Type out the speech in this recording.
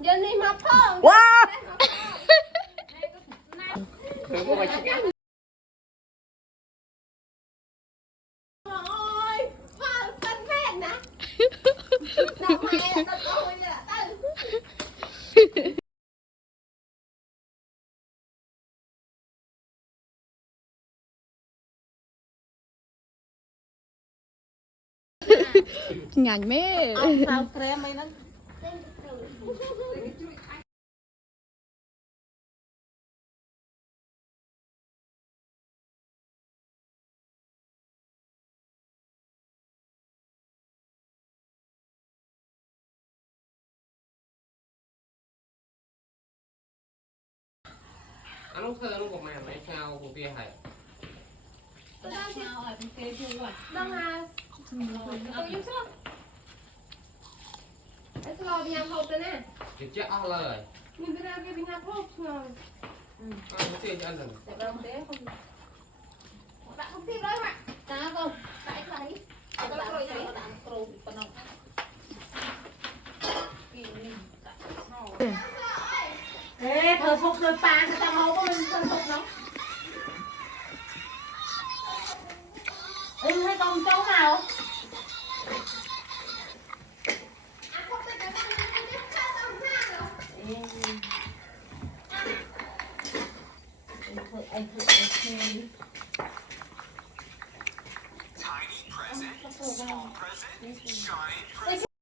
giờ đi mà phong Wow. ôi phong tân phèn nè đâu mày tao coi là tao Ngành mấy sao krem mày nó anh không thơ nó của mày mấy sao của kia hả sao ở bên kia chưa rồi đang à tôi giúp sao cái lo đi ăn hộp đây nè thì chết ao lời mình bây giờ cái bình ăn hộp rồi anh có tiền cho anh rồi không thế không bạn không tin đấy bạn ta không tại cái tao rồi thấy bạn pro phần nào ê thờ phục rồi pa người ta máu của mình thờ phục nó hay con cháu nào anh thử Tiny present, small present, giant present.